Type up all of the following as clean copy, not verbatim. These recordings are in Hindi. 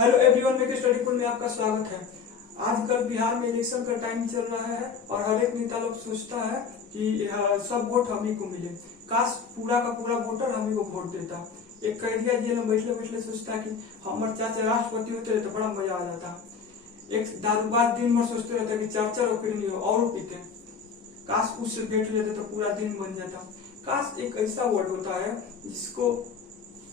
हेलो एवरीवन, मेरे स्टडी पुल में आपका स्वागत है। आजकल बिहार में इलेक्शन का टाइम चल रहा है और हर एक नेता लोग सोचता है कि सब वोट हम ही को मिले। काश पूरा का पूरा वोटर हम ही को वोट देता। एक कैदिया जेल में बैठले बैठले सोचता कि हमारे चाचा राष्ट्रपति होते तो बड़ा मजा आ जाता। एक दारूबाज दिन भर सोचते रहता कि चाचा रोकड़ी हो और पीते। काश उससे बैठ लेते तो पूरा दिन बन जाता। काश एक ऐसा वर्ड होता है जिसको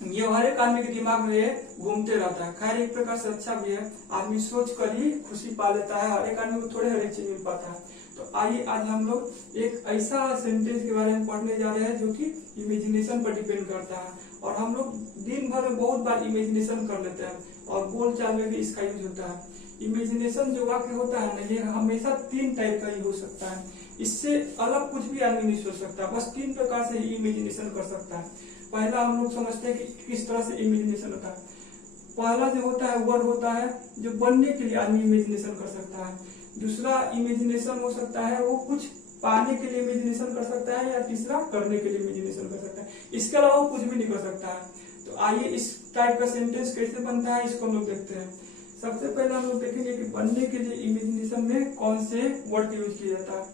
ये हर एक आदमी के दिमाग में घूमते रहता है। खैर एक प्रकार से अच्छा भी है, आदमी सोच कर ही खुशी पा लेता है। हर एक आदमी को थोड़े हर एक चीज मिल पाता है। तो आइए आज हम लोग एक ऐसा सेंटेंस के बारे में पढ़ने जा रहे हैं जो कि इमेजिनेशन पर डिपेंड करता है। और हम लोग दिन भर में बहुत बार इमेजिनेशन कर लेते हैं और बोल चाल में भी इसका यूज होता है। इमेजिनेशन जो वाक्य होता है ना, ये हमेशा 3 टाइप का ही हो सकता है। इससे अलग कुछ भी आदमी नहीं सोच सकता, बस 3 प्रकार से ही इमेजिनेशन कर सकता है। पहला हम लोग समझते हैं कि किस तरह से इमेजिनेशन होता है। पहला जो होता है वर्ड होता है जो बनने के लिए आदमी इमेजिनेशन कर सकता है। दूसरा इमेजिनेशन हो सकता है वो कुछ पाने के लिए इमेजिनेशन कर सकता है, या तीसरा करने के लिए इमेजिनेशन कर सकता है। इसके अलावा वो कुछ भी नहीं कर सकता है। तो आइए इस टाइप का सेंटेंस कैसे बनता है इसको हम लोग देखते हैं। सबसे पहले हम लोग देखेंगे कि बनने के लिए इमेजिनेशन में कौन से वर्ड का यूज किया जाता है।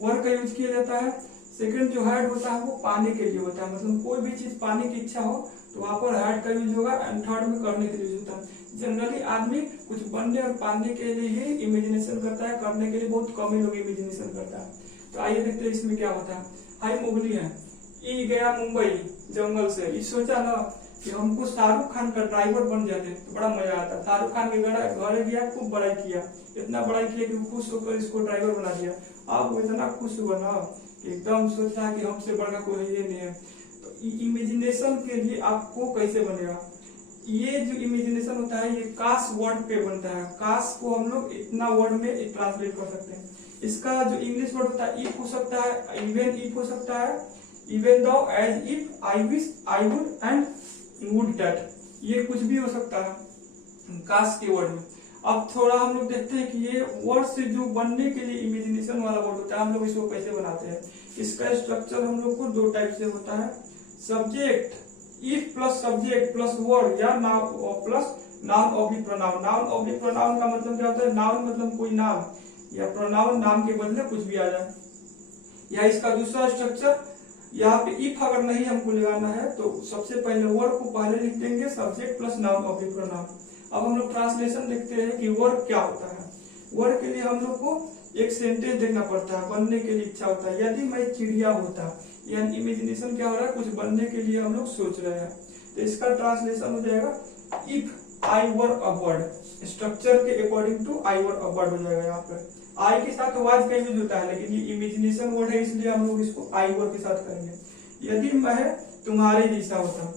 वर्ड का यूज किया जाता है। सेकंड जो हैड होता है वो पाने के लिए होता है, मतलब कोई भी चीज पाने की इच्छा हो तो वहां पर हैड का यूज होगा। एंड थर्ड में करने के लिए यूज होता है। जनरली आदमी कुछ बनने और पाने के लिए ही इमेजिनेशन करता है, करने के लिए बहुत कम ही लोग इमेजिनेशन करता है। तो आइए देखते हैं इसमें क्या होता है। हाई मोगली है, ई गया मुंबई जंगल से। ये सोचा ना कि हमको शाहरुख खान का ड्राइवर बन जाते तो बड़ा मजा आता। शाहरुख खान के घर गया, खूब बड़ाई किया, इतना बड़ाई किया कि खुश होकर इसको ड्राइवर बना दिया। अब वो इतना खुश हुआ ना एकदम सोच रहा है कि हमसे बड़ा कोई ये नहीं है। तो इमेजिनेशन के लिए आपको कैसे बनेगा, ये जो इमेजिनेशन होता है ये काश वर्ड पे बनता है। काश को हम लोग इतना वर्ड में ट्रांसलेट कर सकते हैं। इसका जो इंग्लिश वर्ड होता है इफ हो सकता है, इवन इफ हो सकता है, even though, as if, I wish, I would and would that, ये कुछ भी हो सकता है काश के वर्ड में। अब थोड़ा हम लोग देखते हैं कि ये वर्ड से जो बनने के लिए इमेजिनेशन वाला वर्ड होता है हम लोग इसको कैसे बनाते हैं। इसका स्ट्रक्चर हम लोग को 2 टाइप से होता है। Subject, if plus subject plus word, या noun plus noun oblique pronoun. Noun oblique pronoun का मतलब क्या होता है, नाउन मतलब कोई नाम, या प्रोनाउन नाम के बदले कुछ भी आ जाए। या इसका दूसरा स्ट्रक्चर, यहाँ पे इफ अगर नहीं हमको लगाना है तो सबसे पहले वर्ड को पहले लिख देंगे, subject plus noun oblique pronoun. अब हम लोग ट्रांसलेशन देखते हैं कि वर्ड क्या होता है। वर्ड के लिए हम लोग को एक सेंटेंस देखना पड़ता है, बनने के लिए इच्छा होता है। यदि मैं चिड़िया होता, यानी इमेजिनेशन क्या हो रहा है, कुछ बनने के लिए हम लोग सोच रहे हैं। तो इसका ट्रांसलेशन हो जाएगा if I were a bird. Structure के according to I were a bird हो जाएगा। यहाँ पर आई के साथ वाज का यूज होता है, लेकिन ये इमेजिनेशन वर्ड है इसलिए हम लोग इसको आई वर के साथ करेंगे। यदि मैं तुम्हारे जैसा होता,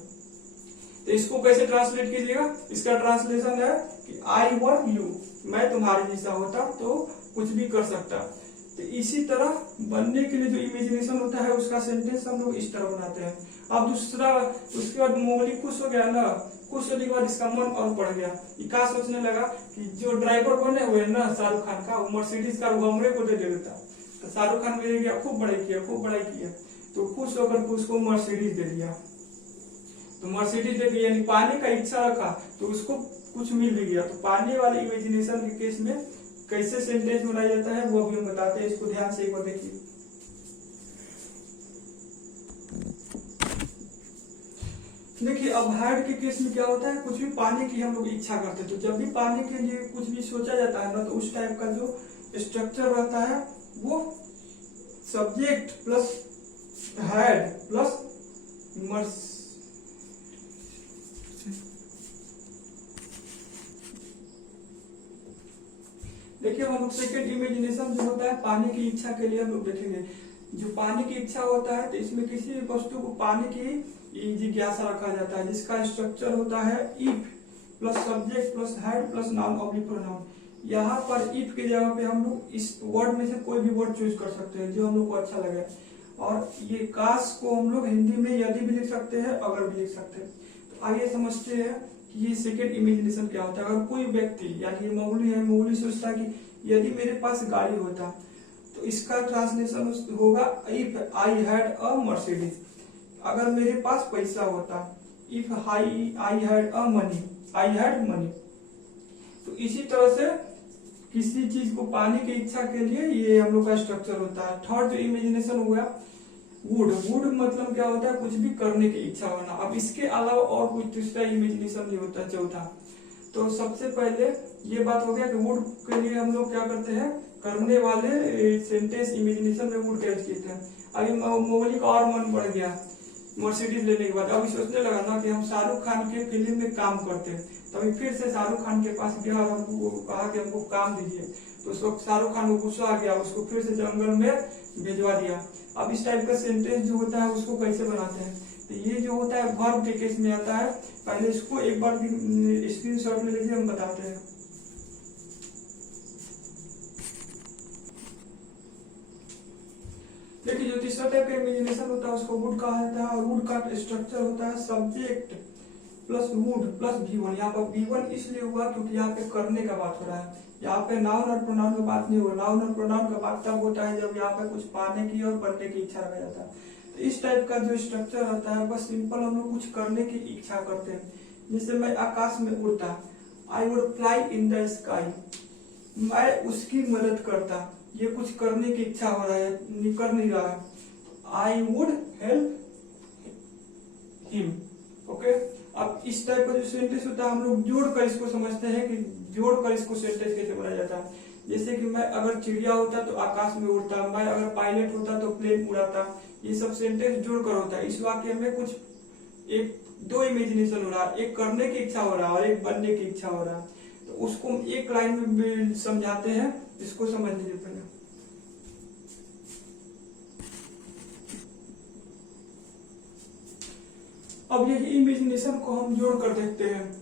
तो इसको कैसे ट्रांसलेट कीजिएगा। इसका ट्रांसलेशन है कि आई वर यू, मैं तुम्हारे जैसा होता तो कुछ भी कर सकता। तो इसी तरह बनने के लिए जो इमेजिनेशन होता है उसका सेंटेंस हम लोग इस तरह बनाते हैं। अब दूसरा, उसके बाद मोगली खुश हो गया ना, खुश होने के बाद इसका मन और बढ़ गया। ये क्या सोचने लगा कि जो ड्राइवर बने हुए ना शाहरुख खान का, वो मर्सिडीज कार हमरे को दे देता। तो शाहरुख खान मिल गया, खूब बड़ाई किया, खूब बड़ाई किया, तो खुश होकर उसको मर्सिडीज दे दिया। तो मर्सिडीज दे दिया, यानी पाने का इच्छा रखा तो उसको कुछ मिल भी गया। तो पाने वाले इमेजिनेशन के केस में कैसे सेंटेंस बनाया जाता है वो भी हम बताते हैं। इसको ध्यान से एक बार देखिए। देखिए अब हैड के केस में क्या होता है, कुछ भी पाने की हम लोग इच्छा करते हैं। तो जब भी पाने के लिए कुछ भी सोचा जाता है ना, तो उस टाइप का जो स्ट्रक्चर रहता है वो सब्जेक्ट प्लस हैड प्लस मर्स। देखिए हम लोग सेकेंड इमेजिनेशन जो होता है पाने की इच्छा के लिए हम लोग देखेंगे। जो पाने की इच्छा होता है तो इसमें किसी भी वस्तु को पाने की जिज्ञासा रखा जाता है, जिसका स्ट्रक्चर होता है if plus subject plus had plus noun oblique pronoun. यहाँ पर इफ की जगह पे हम लोग इस वर्ड में से कोई भी वर्ड चूज कर सकते हैं जो हम लोग को अच्छा लगे। और ये काश को हम लोग हिंदी में यदि भी लिख सकते हैं, अगर भी लिख सकते हैं। तो आइए समझते हैं ये सेकेंड इमेजिनेशन क्या होता है। अगर कोई व्यक्ति, यानी मोगली है, मोगली सोचता है कि यदि मेरे पास गाड़ी होता, तो इसका ट्रांसलेशन होगा if I had a Mercedes. अगर मेरे पास पैसा होता, if I had a money, I had money. तो इसी तरह से किसी चीज को पाने की इच्छा के लिए ये हम लोग का स्ट्रक्चर होता है। थर्ड जो इमेजिनेशन हो गया वुड। वुड मतलब क्या होता है, कुछ भी करने की इच्छा होना। अब इसके अलावा और कुछ तीसरा इमेजिनेशन नहीं होता, चौथा। तो सबसे पहले ये बात हो गया कि वुड के लिए हम लोग क्या करते हैं, करने वाले सेंटेंस इमेजिनेशन में वुड का यूज करते हैं। अभी मोगली का और मन बढ़ गया मर्सिडीज लेने के बाद, अभी सोचने लगा ना कि हम शाहरुख खान के फिल्म में काम करते हैं। तो अभी फिर से शाहरुख खान के पास गया और हमको कहा कि हमको काम दीजिए। तो उस वक्त शाहरुख खान को गुस्सा आ गया, उसको फिर से जंगल में भिजवा दिया। अब इस टाइप का सेंटेंस जो होता है उसको कैसे बनाते हैं, तो ये जो होता है वर्ब के केस में आता है। पहले इसको एक बार स्क्रीनशॉट ले लीजिए, हम बताते हैं। देखिए जो तीसरा टाइप का इमेजिनेशन होता है उसको वुड कहा जाता है। और वुड का स्ट्रक्चर होता है subject plus would plus V1। यहाँ पर V1 इसलिए हुआ क्योंकि यहाँ पे करने का बात हो रहा है, यहाँ पे नाउन और प्रोनाउन का बात नहीं होगा। नाउन और प्रोनाउन का बात तब होता है जब यहाँ पे कुछ पाने की और बनने की इच्छा रखा जाता है। तो इस टाइप का जो स्ट्रक्चर होता है बस सिंपल हम लोग कुछ करने की इच्छा करते हैं। जैसे मैं आकाश में उड़ता, I would fly in the sky, मैं उसकी मदद करता, ये कुछ करने की इच्छा हो रहा है, कर नहीं रहा है। I would help him. Okay, अब इस टाइप का जो सेंटेंस होता है हम लोग जोड़कर इसको समझते हैं कि जोड़कर इसको सेंटेंस कैसे बनाया जाता है। जैसे कि मैं अगर चिड़िया होता तो आकाश में उड़ता, मैं अगर पायलट होता तो प्लेन उड़ाता। ये सब सेंटेंस जोड़कर होता है। इस वाक्य में कुछ एक दो इमेजिनेशन हो रहा है, एक करने की इच्छा हो रहा है और एक बनने की इच्छा हो रहा है। तो उसको हम एक लाइन में समझाते हैं, इसको समझ लीजिए पहले। अब ये इमेजिनेशन को हम जोड़ कर देखते हैं,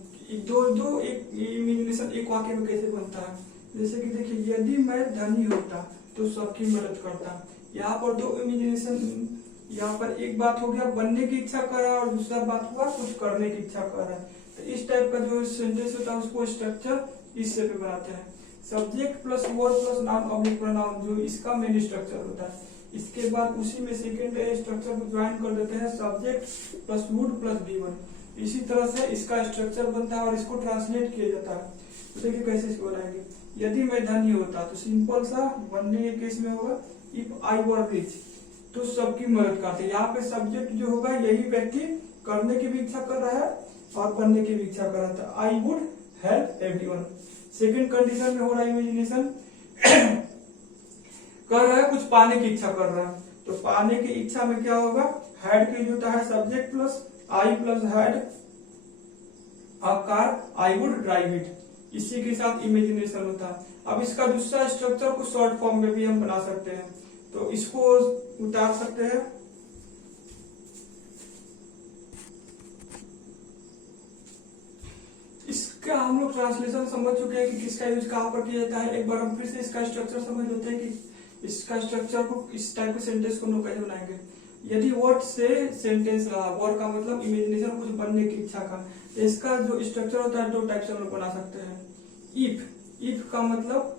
दो एक इमेजिनेशन एक वाक्य में कैसे बनता है। जैसे कि देखिए, यदि मैं धनी होता तो सबकी मदद करता। यहाँ पर दो इमेजिनेशन, यहाँ पर एक बात हो गया बनने की इच्छा कर रहा है और दूसरा बात हुआ कुछ करने की इच्छा कर रहा है। तो इस टाइप का जो सेंटेंस होता है उसको स्ट्रक्चर इस पे बनाते हैं। Subject plus verb plus noun oblique pronoun, जो इसका मेन स्ट्रक्चर होता है। इसके बाद उसी में सेकेंड स्ट्रक्चर को ज्वाइन कर देते हैं, subject plus would plus V1। इसी तरह से इसका स्ट्रक्चर बनता है और इसको ट्रांसलेट किया जाता है। तो देखिए कैसे इसको बनाएंगे। यदि मैं धनी होता तो सिंपल सा बनने के केस में होगा इफ आई वर रिच, तो सबकी मदद करते। यहाँ पे सब्जेक्ट जो होगा यही व्यक्ति करने की भी इच्छा कर रहा है और बनने की भी इच्छा कर रहा था, I would help everyone. Second condition में हो रहा है इमेजिनेशन, कर रहा है कुछ पाने की इच्छा कर रहा है। तो पाने की इच्छा में क्या होगा, हैड के जो होता है subject plus I plus had a car, I would drive it. इसी के साथ इमेजिनेशन होता है। अब इसका दूसरा स्ट्रक्चर को शॉर्ट फॉर्म में भी हम बना सकते हैं, तो इसको उतार सकते हैं। इसका हम लोग ट्रांसलेशन समझ चुके हैं कि किसका यूज कहाँ पर किया जाता है। एक बार हम फिर से इसका स्ट्रक्चर समझ लेते हैं कि इसका स्ट्रक्चर को इस टाइप के सेंटेंस को हम लोग कैसे बनाएंगे। यदि वर्ड से सेंटेंस रहा, वर्ड का मतलब इमेजिनेशन कुछ बनने की इच्छा का, तो इसका जो स्ट्रक्चर होता है दो टाइप से हम लोग बना सकते हैं। इफ का मतलब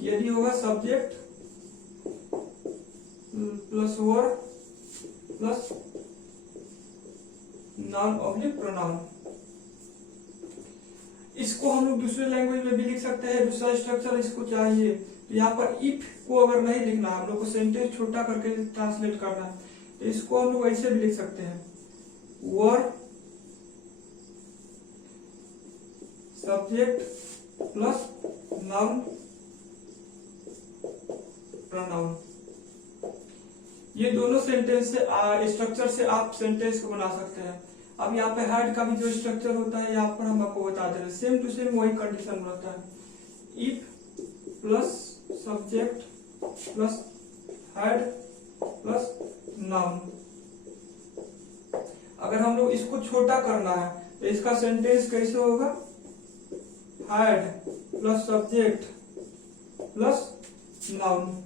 यदि होगा subject plus verb plus noun oblique pronoun. इसको हम लोग दूसरे लैंग्वेज में भी लिख सकते हैं, दूसरा स्ट्रक्चर इसको चाहिए। तो यहाँ पर इफ को अगर नहीं लिखना है, हम लोग को सेंटेंस छोटा करके ट्रांसलेट करना है, तो इसको हम लोग ऐसे भी लिख सकते हैं, verb subject plus noun pronoun. ये दोनों सेंटेंस से स्ट्रक्चर से आप सेंटेंस को बना सकते हैं। अब यहाँ पे हैड का भी जो स्ट्रक्चर होता है यहाँ पर हम आपको बता दे रहे हैं, सेम टू सेम वही कंडीशन रहता है। If plus subject plus had plus noun. अगर हम लोग इसको छोटा करना है तो इसका सेंटेंस कैसे होगा, had plus subject plus noun.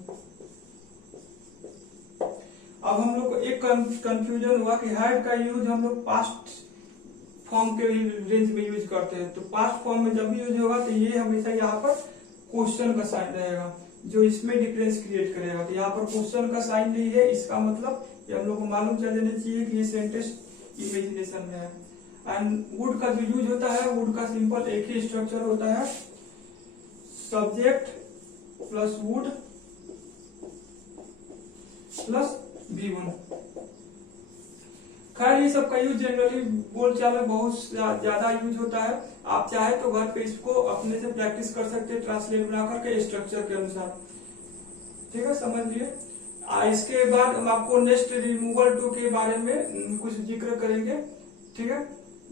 अब हम लोग को एक कंफ्यूजन हुआ कि हैड का यूज हम लोग पास्ट फॉर्म के रेंज में यूज करते हैं। तो पास्ट फॉर्म में जब भी यूज होगा तो ये हमेशा यहाँ पर क्वेश्चन का साइन रहेगा, जो इसमें डिफरेंस क्रिएट करेगा। तो यहाँ पर क्वेश्चन का साइन नहीं है, इसका मतलब ये हम लोग को मालूम चल जाना चाहिए कि ये सेंटेंस इमेजिनेशन में है। एंड वुड का जो यूज होता है, वुड का सिंपल एक ही स्ट्रक्चर होता है, subject plus would plus V1। खैर ये सब का यूज जनरली बोलचाल में बहुत ज्यादा यूज होता है। आप चाहे तो घर पे इसको अपने से प्रैक्टिस कर सकते हैं ट्रांसलेट बना करके स्ट्रक्चर के अनुसार। ठीक है, समझ लिए। इसके बाद हम आपको नेक्स्ट रिमूवल टू के बारे में कुछ जिक्र करेंगे। ठीक है,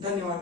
धन्यवाद।